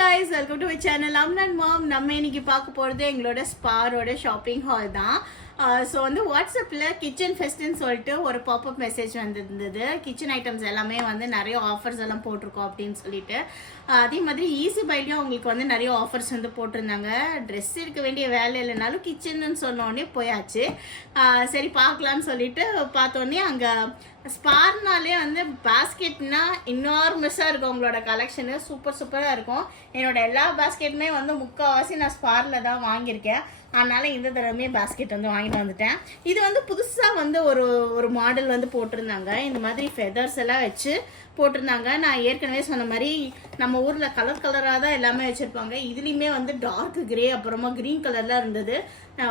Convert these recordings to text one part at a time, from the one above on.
guys, welcome to my channel. Amnan Mom. நம்ம இன்னைக்கு பார்க்க போறது எங்களோட ஸ்பாரோட ஷாப்பிங் ஹால் தான். ஸோ வந்து வாட்ஸ்அப்பில் கிச்சன் ஃபெஸ்ட்னு சொல்லிட்டு ஒரு பாப்அப் மெசேஜ் வந்துருந்தது. கிச்சன் ஐட்டம்ஸ் எல்லாமே வந்து நிறைய ஆஃபர்ஸ் எல்லாம் போட்டிருக்கோம் அப்படின்னு சொல்லிட்டு. அதே மாதிரி ஈஸி பைலையும் அவங்களுக்கு வந்து நிறைய ஆஃபர்ஸ் வந்து போட்டிருந்தாங்க. ட்ரெஸ் இருக்க வேண்டிய வேலை இல்லைனாலும் கிச்சன்னு சொன்னோடனே போயாச்சு. சரி பார்க்கலான்னு சொல்லிட்டு பார்த்தோன்னே அங்கே ஸ்பார்னாலே வந்து பாஸ்கெட்னா இன்னார்மஸாக இருக்கும். உங்களோட கலெக்ஷனு சூப்பராக இருக்கும். என்னோட எல்லா பாஸ்கெட்டுமே வந்து முக்கால்வாசி நான் ஸ்பாரில் தான் வாங்கியிருக்கேன். அதனால் இந்த தடவை பாஸ்கெட் வந்து வாங்கிட்டு வந்துட்டேன். இது வந்து புதுசாக வந்து ஒரு மாடல் வந்து போட்டிருந்தாங்க. இந்த மாதிரி ஃபெதர்ஸ் எல்லாம் வச்சு போட்டிருந்தாங்க. நான் ஏற்கனவே சொன்ன மாதிரி நம்ம ஊரில் கலராக தான் எல்லாமே வச்சுருப்பாங்க. இதுலேயுமே வந்து டார்க் கிரே அப்புறமா க்ரீன் கலர்லாம் இருந்தது.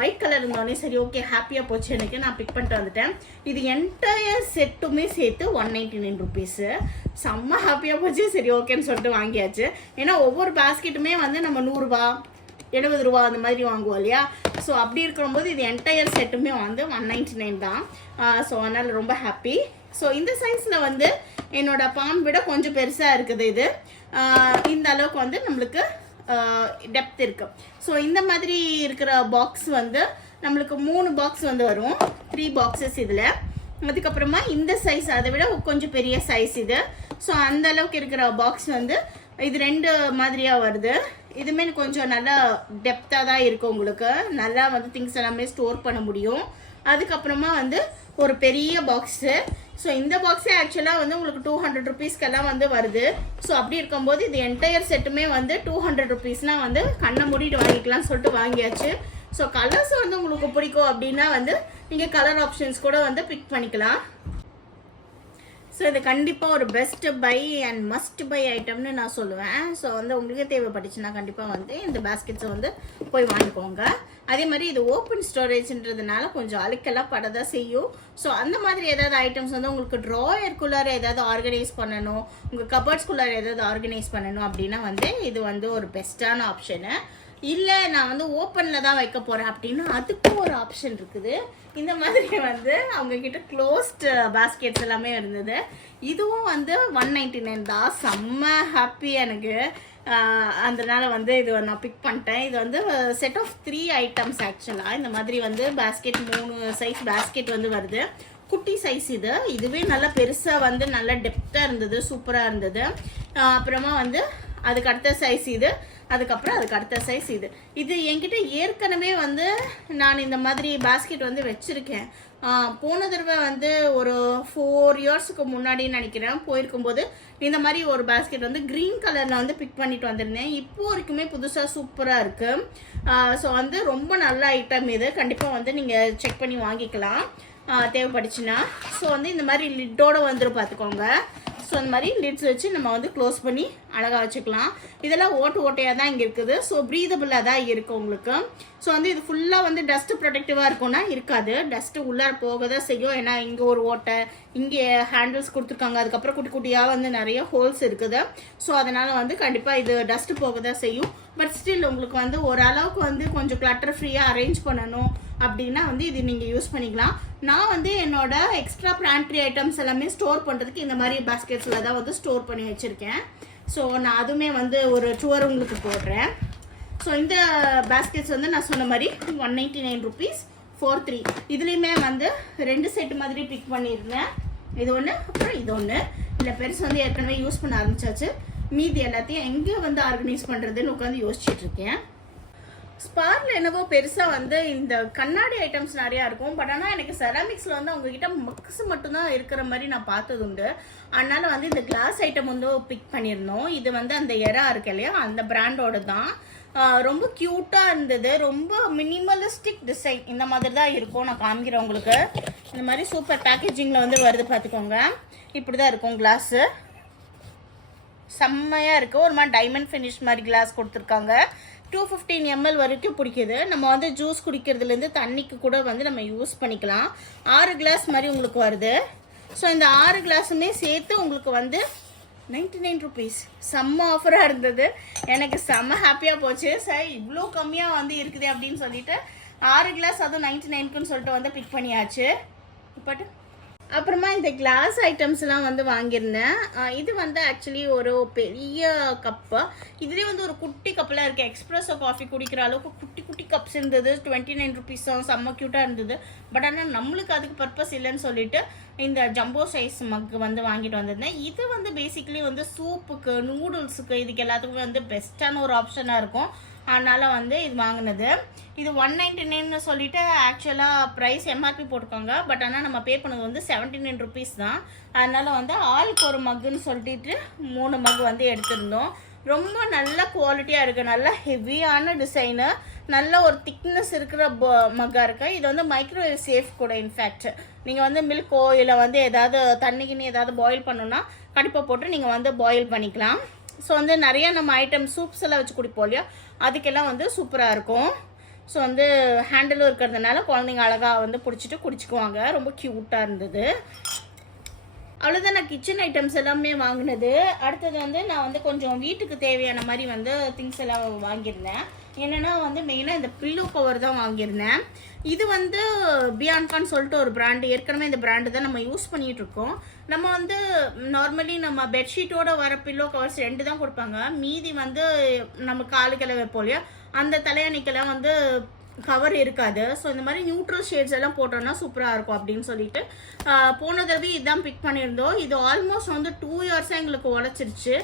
ஒயிட் கலர் இருந்தோடனே சரி ஓகே ஹாப்பியாக போச்சு எனக்கு. நான் பிக் பண்ணிட்டு வந்துட்டேன். இது என்டையர் செட்டுமே சேர்த்து 199 ருபீஸு. செம்ம ஹாப்பியாக போச்சு. சரி ஓகேன்னு சொல்லிட்டு வாங்கியாச்சு. ஏன்னா ஒவ்வொரு பாஸ்கெட்டுமே வந்து நம்ம 100 ரூபா 70 ரூபா அந்த மாதிரி வாங்குவோம் இல்லையா. ஸோ அப்படி இருக்கிறபோது இது என்டையர் செட்டுமே வந்து 199 தான். ஸோ அதனால் ரொம்ப ஹாப்பி. ஸோ இந்த சைஸில் வந்து என்னோட பாம் விட கொஞ்சம் பெருசாக இருக்குது. இது இந்த அளவுக்கு வந்து நம்மளுக்கு டெப்த் இருக்குது. ஸோ இந்த மாதிரி இருக்கிற பாக்ஸ் வந்து நம்மளுக்கு 3 பாக்ஸ் வந்து வரும். 3 பாக்ஸஸ் இதில். அதுக்கப்புறமா இந்த சைஸ் அதை விட கொஞ்சம் பெரிய சைஸ் இது. ஸோ அந்த அளவுக்கு இருக்கிற பாக்ஸ் வந்து இது 2 மாதிரியாக வருது. இதுமே கொஞ்சம் நல்லா டெப்த்தாக தான் இருக்கும். உங்களுக்கு நல்லா வந்து திங்ஸ் எல்லாமே ஸ்டோர் பண்ண முடியும். அதுக்கப்புறமா வந்து ஒரு பெரிய பாக்ஸு. ஸோ இந்த பாக்ஸே ஆக்சுவலாக வந்து உங்களுக்கு 200 ருபீஸ்க்கெல்லாம் வந்து வருது. ஸோ அப்படி இருக்கும்போது இது என்டையர் செட்டுமே வந்து 200 ருபீஸ்னால் வந்து கண்ணை மூடிட்டு வாங்கிக்கலாம்னு சொல்லிட்டு வாங்கியாச்சு. ஸோ கலர்ஸ் வந்து உங்களுக்கு பிடிக்கும் அப்படின்னா வந்து நீங்கள் கலர் ஆப்ஷன்ஸ் கூட வந்து பிக் பண்ணிக்கலாம். ஸோ இது கண்டிப்பாக ஒரு best buy and must buy ஐட்டம்னு நான் சொல்லுவேன். ஸோ வந்து உங்களுக்கு தேவைப்பட்டுச்சுன்னா கண்டிப்பாக வந்து இந்த பேஸ்கெட்ஸை வந்து போய் வாங்கிக்கோங்க. அதே மாதிரி இது ஓப்பன் ஸ்டோரேஜ்ன்றதுனால கொஞ்சம் அழுக்கெல்லாம் படதான் செய்யும். ஸோ அந்த மாதிரி ஏதாவது ஐட்டம்ஸ் வந்து உங்களுக்கு ட்ராயருக்குள்ளார ஏதாவது ஆர்கனைஸ் பண்ணணும், உங்கள் கபர்ட்ஸ்குள்ளார ஏதாவது ஆர்கனைஸ் பண்ணணும் அப்படின்னா வந்து இது வந்து ஒரு பெஸ்ட்டான ஆப்ஷனு. இல்லை நான் வந்து ஓப்பனில் தான் வைக்க போகிறேன் அப்படின்னா அதுக்கும் ஒரு ஆப்ஷன் இருக்குது. இந்த மாதிரி வந்து அவங்கக்கிட்ட க்ளோஸ்ட் பாஸ்கெட்ஸ் எல்லாமே இருந்தது. இதுவும் வந்து 199 தான். செம்ம ஹாப்பி எனக்கு. அதனால வந்து இது நான் பிக் பண்ணிட்டேன். இது வந்து செட் ஆஃப் 3 ஐட்டம்ஸ் ஆக்சுவலாக. இந்த மாதிரி வந்து பாஸ்கெட் 3 சைஸ் பாஸ்கெட் வந்து வருது. குட்டி சைஸ் இது. இதுவே நல்லா பெருசாக வந்து நல்லா டெப்த்தாக இருந்தது, சூப்பராக இருந்தது. அப்புறமா வந்து அதுக்கு அடுத்த சைஸ் இது, அதுக்கப்புறம் அதுக்கு அடுத்த சைஸ் இது. இது என்கிட்ட ஏற்கனவே வந்து நான் இந்த மாதிரி பாஸ்கெட் வந்து வச்சுருக்கேன். போன தடவை வந்து ஒரு 4 இயர்ஸுக்கு முன்னாடி நினைக்கிறேன் போயிருக்கும்போது இந்த மாதிரி ஒரு பாஸ்கெட் வந்து க்ரீன் கலரில் வந்து பிக் பண்ணிட்டு வந்திருந்தேன். இப்போ வரைக்குமே புதுசாக சூப்பராக இருக்குது. ஸோ வந்து ரொம்ப நல்ல ஐட்டம் இது. கண்டிப்பாக வந்து நீங்கள் செக் பண்ணி வாங்கிக்கலாம் தேவைப்பட்டுச்சுன்னா. ஸோ வந்து இந்த மாதிரி லிட்டோடு வந்துடும் பார்த்துக்கோங்க. ஸோ அந்த மாதிரி லிட்ஸ் வச்சு நம்ம வந்து க்ளோஸ் பண்ணி அழகாக வச்சுக்கலாம். இதெல்லாம் ஓட்டையாக தான் இங்கே இருக்குது. ஸோ ப்ரீதபிளாக தான் இருக்குது உங்களுக்கு. ஸோ வந்து இது ஃபுல்லாக வந்து டஸ்ட்டு ப்ரொடெக்டிவாக இருக்கும்னா இருக்காது. டஸ்ட்டு உள்ளார போக தான் செய்யும். ஏன்னா இங்கே ஒரு ஓட்டை, இங்கே ஹேண்டில்ஸ் கொடுத்துருக்காங்க, அதுக்கப்புறம் குட்டி குட்டியாக வந்து நிறைய ஹோல்ஸ் இருக்குது. ஸோ அதனால் வந்து கண்டிப்பாக இது டஸ்ட்டு போக தான் செய்யும். பட் ஸ்டில் உங்களுக்கு வந்து ஓரளவுக்கு வந்து கொஞ்சம் கிளட்டர் ஃப்ரீயாக அரேஞ்ச் பண்ணணும் அப்படின்னா வந்து இது நீங்கள் யூஸ் பண்ணிக்கலாம். நான் வந்து என்னோட எக்ஸ்ட்ரா பிளான்ட்ரி ஐட்டம்ஸ் எல்லாமே ஸ்டோர் பண்ணுறதுக்கு இந்த மாதிரி பாஸ்கெட்ஸில் தான் வந்து ஸ்டோர் பண்ணி வச்சுருக்கேன். ஸோ நான் அதுவுமே வந்து ஒரு டூர் உங்களுக்கு போடுறேன். ஸோ இந்த பாஸ்கெட்ஸ் வந்து நான் சொன்ன மாதிரி 199 ருபீஸ் 4-3. இதுலேயுமே வந்து 2 செட்டு மாதிரி பிக் பண்ணியிருந்தேன். இது ஒன்று, அப்புறம் இது ஒன்று. இல்லை பெருசு வந்து ஏற்கனவே யூஸ் பண்ண ஆரம்பிச்சாச்சு. மீதி எல்லாத்தையும் எங்கே வந்து ஆர்கனைஸ் பண்ணுறதுன்னு உட்காந்து யோசிச்சுட்ருக்கேன். ஸ்பாரில் என்னவோ பெருசாக வந்து இந்த கண்ணாடி ஐட்டம்ஸ் நிறையா இருக்கும். பட் ஆனால் எனக்கு செராமிக்ஸில் வந்து அவங்கக்கிட்ட மக்ஸ் மட்டும்தான் இருக்கிற மாதிரி நான் பார்த்தது உண்டு. அதனால் வந்து இந்த கிளாஸ் ஐட்டம் வந்து பிக் பண்ணியிருந்தோம். இது வந்து அந்த எரா இருக்கு இல்லையா, அந்த பிராண்டோட தான். ரொம்ப க்யூட்டாக இருந்தது. ரொம்ப மினிமலிஸ்டிக் டிசைன் இந்த மாதிரி தான் இருக்கும். நான் காமிக்கிறேன் உங்களுக்கு. இந்த மாதிரி சூப்பர் பேக்கேஜிங்கில் வந்து வருது பார்த்துக்கோங்க. இப்படி தான் இருக்கும் கிளாஸு. செம்மையாக இருக்குது. ஒரு மாதிரி டைமண்ட் ஃபினிஷ் மாதிரி கிளாஸ் கொடுத்துருக்காங்க. 215 ml வரைக்கும் பிடிக்குது. நம்ம வந்து ஜூஸ் குடிக்கிறதுலேருந்து தண்ணிக்கு கூட வந்து நம்ம யூஸ் பண்ணிக்கலாம். 6 கிளாஸ் மாதிரி உங்களுக்கு வருது. ஸோ இந்த 6 கிளாஸுமே சேர்த்து உங்களுக்கு வந்து 99 ருபீஸ். செம்ம ஆஃபராக இருந்தது. எனக்கு செம்ம ஹாப்பியாக போச்சு. சார் இவ்வளோ கம்மியாக வந்து இருக்குது அப்படின்னு சொல்லிட்டு 6 கிளாஸ் அதுவும் 99க்குன்னு சொல்லிட்டு வந்து பிக் பண்ணியாச்சு. பட் அப்புறமா இந்த கிளாஸ் ஐட்டம்ஸ்லாம் வந்து வாங்கியிருந்தேன். இது வந்து ஆக்சுவலி ஒரு பெரிய கப்பு. இதுலேயே வந்து ஒரு குட்டி கப்பெலாம் இருக்குது. எக்ஸ்ப்ரெஸோ காஃபி குடிக்கிற அளவுக்கு குட்டி குட்டி கப்ஸ் இருந்தது. 29 ருபீஸ் தான், செம்ம க்யூட்டாக இருந்தது. பட் ஆனால் நம்மளுக்கு அதுக்கு பர்பஸ் இல்லைன்னு சொல்லிட்டு இந்த ஜம்போ சைஸ் மக்கு வந்து வாங்கிட்டு வந்திருந்தேன். இது வந்து பேசிக்கலி வந்து சூப்புக்கு, நூடுல்ஸுக்கு, இதுக்கு எல்லாத்துக்குமே வந்து பெஸ்ட்டான ஒரு ஆப்ஷனாக இருக்கும். அதனால் வந்து இது வாங்கினது. இது 199 சொல்லிட்டு ஆக்சுவலாக ப்ரைஸ் எம்ஆர்பி போட்டிருக்காங்க. பட் ஆனால் நம்ம பே பண்ணது வந்து 79 ருபீஸ் தான். அதனால் வந்து ஆளுக்கு ஒரு மக்குன்னு சொல்லிட்டு 3 மக் வந்து எடுத்திருந்தோம். ரொம்ப நல்ல குவாலிட்டியாக இருக்குது. நல்ல ஹெவியான டிசைனு, நல்ல ஒரு திக்னஸ் இருக்கிற மக்காக இருக்குது. இது வந்து மைக்ரோவேவ் சேஃப் கூட. இன்ஃபேக்ட் நீங்கள் வந்து மில்கோ இல்லை வந்து ஏதாவது தண்ணிக்குன்னு ஏதாவது பாயில் பண்ணணுன்னா கண்டிப்பாக போட்டு நீங்கள் வந்து பாயில் பண்ணிக்கலாம். ஸோ வந்து நிறைய நம்ம ஐட்டம் சூப்ஸ் எல்லாம் வச்சு குடிப்போம் இல்லையா, அதுக்கெல்லாம் வந்து சூப்பராக இருக்கும். ஸோ வந்து ஹேண்டிலும் இருக்கிறதுனால குழந்தைங்க அழகாக வந்து பிடிச்சிட்டு குடிச்சிக்குவாங்க. ரொம்ப க்யூட்டாக இருந்தது. அவ்வளோதான் நான் கிச்சன் ஐட்டம்ஸ் எல்லாமே வாங்கினது. அடுத்தது வந்து நான் வந்து கொஞ்சம் வீட்டுக்கு தேவையான மாதிரி வந்து திங்ஸ் எல்லாம் வாங்கியிருந்தேன். என்னென்னா வந்து மெயினாக இந்த பில்லோ கவர் தான் வாங்கியிருந்தேன். இது வந்து பியான்கான்னு சொல்லிட்டு ஒரு பிராண்டு. ஏற்கனவே இந்த பிராண்டு தான் நம்ம யூஸ் பண்ணிகிட்டு இருக்கோம். நம்ம வந்து நார்மலி நம்ம பெட்ஷீட்டோட வர பில்லோ கவர்ஸ் 2 தான் கொடுப்பாங்க. மீதி வந்து நம்ம காலுக்கெல்லாம் வைப்போம் இல்லையா, அந்த தலையணைக்கெல்லாம் வந்து கவர் இருக்காது. ஸோ இந்த மாதிரி நியூட்ரல் ஷேட்ஸ் எல்லாம் போட்டோன்னா சூப்பராக இருக்கும் அப்படின்னு சொல்லிட்டு போன தடவை இதுதான் பிக் பண்ணியிருந்தோம். இது ஆல்மோஸ்ட் வந்து 2 இயர்ஸாக எங்களுக்கு உழைச்சிருச்சு.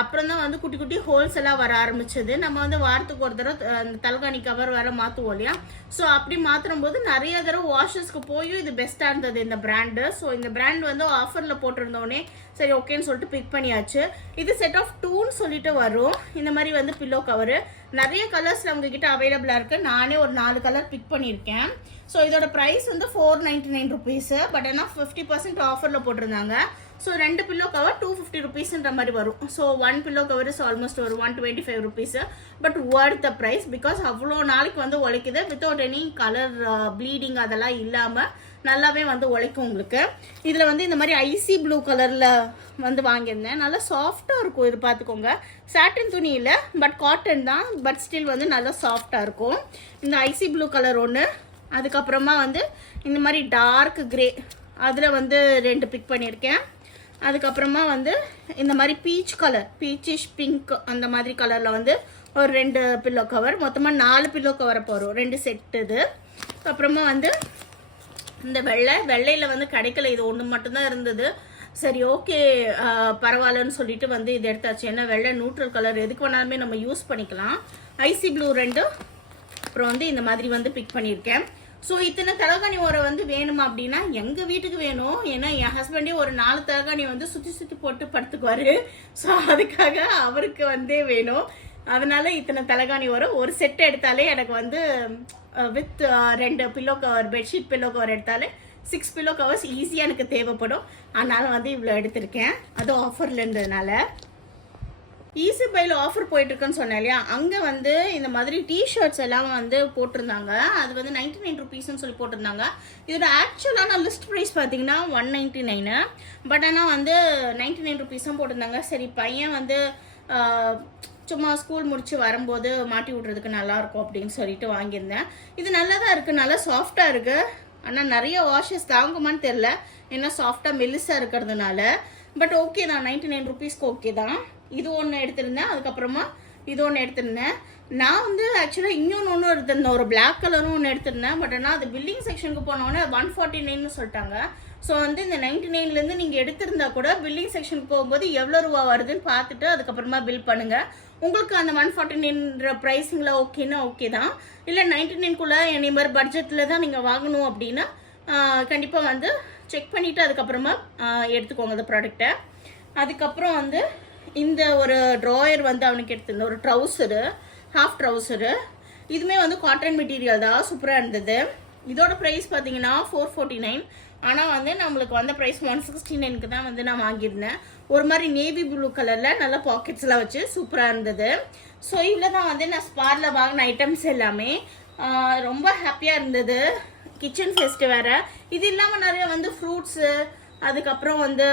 அப்புறம் தான் வந்து குட்டி குட்டி ஹோல்ஸ் எல்லாம் வர ஆரம்பிச்சது. நம்ம வந்து வாரத்துக்கு ஒரு தடவை அந்த தலகாணி கவர் வேற மாற்றுவோம் இல்லையா. ஸோ அப்படி மாற்றும் போது நிறைய தடவை வாஷர்ஸ்க்கு போயும் இது பெஸ்ட்டாக இருந்தது இந்த பிராண்டு. ஸோ இந்த பிராண்ட் வந்து ஆஃபரில் போட்டிருந்தோடனே சரி ஓகேன்னு சொல்லிட்டு பிக் பண்ணியாச்சு. இது செட் ஆஃப் 2ன்னு சொல்லிட்டு வரும். இந்த மாதிரி வந்து பில்லோ கவரு நிறைய கலர்ஸில் உங்ககிட்ட அவைலபிளாக இருக்குது. நானே ஒரு 4 கலர் பிக் பண்ணியிருக்கேன். ஸோ இதோட ப்ரைஸ் வந்து 499 ருபீஸு. பட் ஆனால் 50% ஆஃபரில் போட்டிருந்தாங்க. ஸோ 2 பில்லோ கவர் 250 ருபீஸ்ன்ற மாதிரி வரும். So 1 pillow cover is almost ஒரு 125 rupees. But worth the price. Because அவ்வளோ நாளைக்கு வந்து உழைக்குது. வித்தவுட் எனி கலர் ப்ளீடிங் அதெல்லாம் இல்லாமல் நல்லாவே வந்து உழைக்கும் உங்களுக்கு. இதில் வந்து இந்த மாதிரி ஐசி ப்ளூ கலரில் வந்து வாங்கியிருந்தேன். நல்லா சாஃப்டாக இருக்கும். இது பார்த்துக்கோங்க, சாட்டின் துணி இல்லை, பட் காட்டன் தான். பட் ஸ்டில் வந்து நல்லா சாஃப்டாக இருக்கும். இந்த ஐசி ப்ளூ கலர் ஒன்று, அதுக்கப்புறமா வந்து இந்த மாதிரி டார்க் கிரே அதில் வந்து 2 பிக் பண்ணியிருக்கேன். அதுக்கப்புறமா வந்து இந்த மாதிரி பீச் கலர், பீச்சிஷ் பிங்க் அந்த மாதிரி கலரில் வந்து ஒரு 2 பில்லோ கவர். மொத்தமாக 4 பில்லோ கவரை போகிறோம், 2 செட்டு. இது அப்புறமா வந்து இந்த வெள்ளையில் வந்து கிடைக்கல, இது ஒன்று மட்டும்தான் இருந்தது. சரி ஓகே பரவாயில்லன்னு சொல்லிட்டு வந்து இது எடுத்தாச்சு. ஏன்னா வெள்ளை நியூட்ரல் கலர் எதுக்கு வேணாலுமே நம்ம யூஸ் பண்ணிக்கலாம். ஐசி ப்ளூ 2, அப்புறம் வந்து இந்த மாதிரி வந்து பிக் பண்ணியிருக்கேன். ஸோ இத்தனை தலகாணி உரை வந்து வேணுமா அப்படின்னா எங்கள் வீட்டுக்கு வேணும். ஏன்னா என் ஹஸ்பண்டே ஒரு 4 தலகாணி வந்து சுற்றி போட்டு படுத்துக்குவார். ஸோ அதுக்காக அவருக்கு வந்து வேணும். அதனால இத்தனை தலகாணி வரும். ஒரு செட் எடுத்தாலே எனக்கு வந்து with 2 pillow cover, bedsheet pillow cover எடுத்தாலே 6 பில்லோ கவர்ஸ் ஈஸியாக எனக்கு தேவைப்படும். அதனால வந்து இவ்வளோ எடுத்திருக்கேன். அதுவும் ஆஃபரில் இருந்ததுனால. ஈஸி பையில் ஆஃபர் போயிட்டுருக்குன்னு சொன்னேன் இல்லையா, அங்கே வந்து இந்த மாதிரி டிஷர்ட்ஸ் எல்லாம் வந்து போட்டிருந்தாங்க. அது வந்து 99 ருபீஸ்ன்னு சொல்லி போட்டிருந்தாங்க. இதோட ஆக்சுவலான லிஸ்ட் ப்ரைஸ் பார்த்தீங்கன்னா 199. பட் ஆனால் வந்து 99 ருபீஸ் தான் போட்டிருந்தாங்க. சரி பையன் வந்து சும்மா ஸ்கூல் முடிச்சு வரும்போது மாட்டி விட்றதுக்கு நல்லாயிருக்கும் அப்படின்னு சொல்லிட்டு வாங்கியிருந்தேன். இது நல்லா தான் இருக்குது, நல்லா சாஃப்டாக இருக்குது. ஆனால் நிறைய வாஷஸ் தாங்குமான்னு தெரில, ஏன்னா சாஃப்டாக மெல்லிஸாக இருக்கிறதுனால. பட் ஓகே தான், 99 ருபீஸ்க்கு ஓகே தான். இது ஒன்று எடுத்திருந்தேன். அதுக்கப்புறமா இது ஒன்று எடுத்திருந்தேன். நான் வந்து ஆக்சுவலாக இன்னொன்று எடுத்திருந்தேன், ஒரு பிளாக் கலரும் ஒன்று எடுத்திருந்தேன். பட் ஆனால் அது பில்லிங் செக்ஷனுக்கு போனோடனே 149ன்னு சொல்லிட்டாங்க. ஸோ வந்து இந்த 99லேருந்து நீங்கள் எடுத்திருந்தா கூட பில்லிங் செக்ஷனுக்கு போகும்போது எவ்வளோ ரூபா வருதுன்னு பார்த்துட்டு அதுக்கப்புறமா பில் பண்ணுங்கள். உங்களுக்கு அந்த 149 ப்ரைஸிங்கில் ஓகேன்னா ஓகே தான். இல்லை 99க்குள்ளே என்னை மாதிரி பட்ஜெட்டில் தான் நீங்கள் வாங்கணும் அப்படின்னா கண்டிப்பாக வந்து செக் பண்ணிவிட்டு அதுக்கப்புறமா எடுத்துக்கோங்க அந்த ப்ராடக்டை. அதுக்கப்புறம் வந்து இந்த ஒரு ட்ராயர் வந்து அவனுக்கு எடுத்திருந்தேன், ஒரு ட்ரௌசரு, ஹாஃப் ட்ரௌசரு. இதுவுமே வந்து காட்டன் மெட்டீரியல் தான், சூப்பராக இருந்தது. இதோட ப்ரைஸ் பார்த்தீங்கன்னா 449. ஆனால் வந்து நம்மளுக்கு வந்த ப்ரைஸ் 169க்கு தான் வந்து நான் வாங்கியிருந்தேன். ஒரு மாதிரி நேவி ப்ளூ கலரில் நல்லா பாக்கெட்ஸ்லாம் வச்சு சூப்பராக இருந்தது. ஸோ இவ்வளோ தான் வந்து நான் ஸ்பாரில் வாங்கின ஐட்டம்ஸ் எல்லாமே. ரொம்ப ஹாப்பியாக இருந்தது. கிச்சன் ஃபெஸ்ட்டு வேறு. இது இல்லாமல் நிறைய வந்து ஃப்ரூட்ஸு, அதுக்கப்புறம் வந்து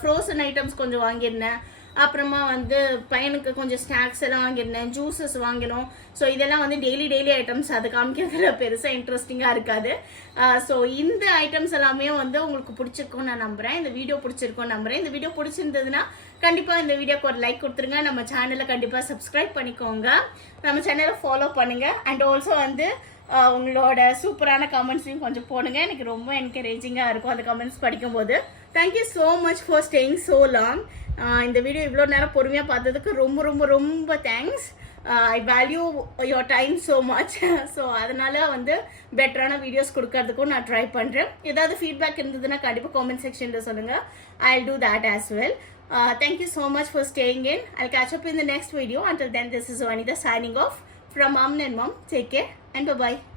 ஃப்ரோசன் ஐட்டம்ஸ் கொஞ்சம் வாங்கியிருந்தேன். அப்புறமா வந்து பையனுக்கு கொஞ்சம் ஸ்நாக்ஸ் எல்லாம் வாங்கியிருந்தேன், ஜூஸஸ் வாங்கினோம். ஸோ இதெல்லாம் வந்து டெய்லி ஐட்டம்ஸ், அது காமிக்கிறதுல பெருசாக இன்ட்ரெஸ்டிங்காக இருக்காது. ஸோ இந்த ஐட்டம்ஸ் எல்லாமே வந்து உங்களுக்கு பிடிச்சிருக்கும்னு நான் நம்புகிறேன். இந்த வீடியோ பிடிச்சிருக்கும்னு நம்புகிறேன். இந்த வீடியோ பிடிச்சிருந்ததுன்னா கண்டிப்பாக இந்த வீடியோக்கு ஒரு லைக் கொடுத்துருங்க. நம்ம சேனலை கண்டிப்பாக சப்ஸ்கிரைப் பண்ணிக்கோங்க, நம்ம சேனலை ஃபாலோ பண்ணுங்கள். அண்ட் ஆல்சோ வந்து உங்களோட சூப்பரான கமெண்ட்ஸையும் கொஞ்சம் போடுங்க. எனக்கு ரொம்ப என்கரேஜிங்காக இருக்கும் அந்த கமெண்ட்ஸ் படிக்கும்போது. Thank you so much for staying so long. இந்த வீடியோ இவ்வளோ நேரம் பொறுமையாக பார்த்ததுக்கு ரொம்ப ரொம்ப ரொம்ப thanks. I value your time so much. So அதனால் வந்து பெட்டரான வீடியோஸ் கொடுக்கறதுக்கும் நான் ட்ரை பண்ணுறேன். ஏதாவது ஃபீட்பேக் இருந்ததுன்னா கண்டிப்பாக காமெண்ட் செக்ஷனில் சொல்லுங்கள். I'll do that as well. Thank you so much for staying in. I'll catch up in the next video. Until then, this is Vanita signing off from Mom and Mom. Take care and bye-bye.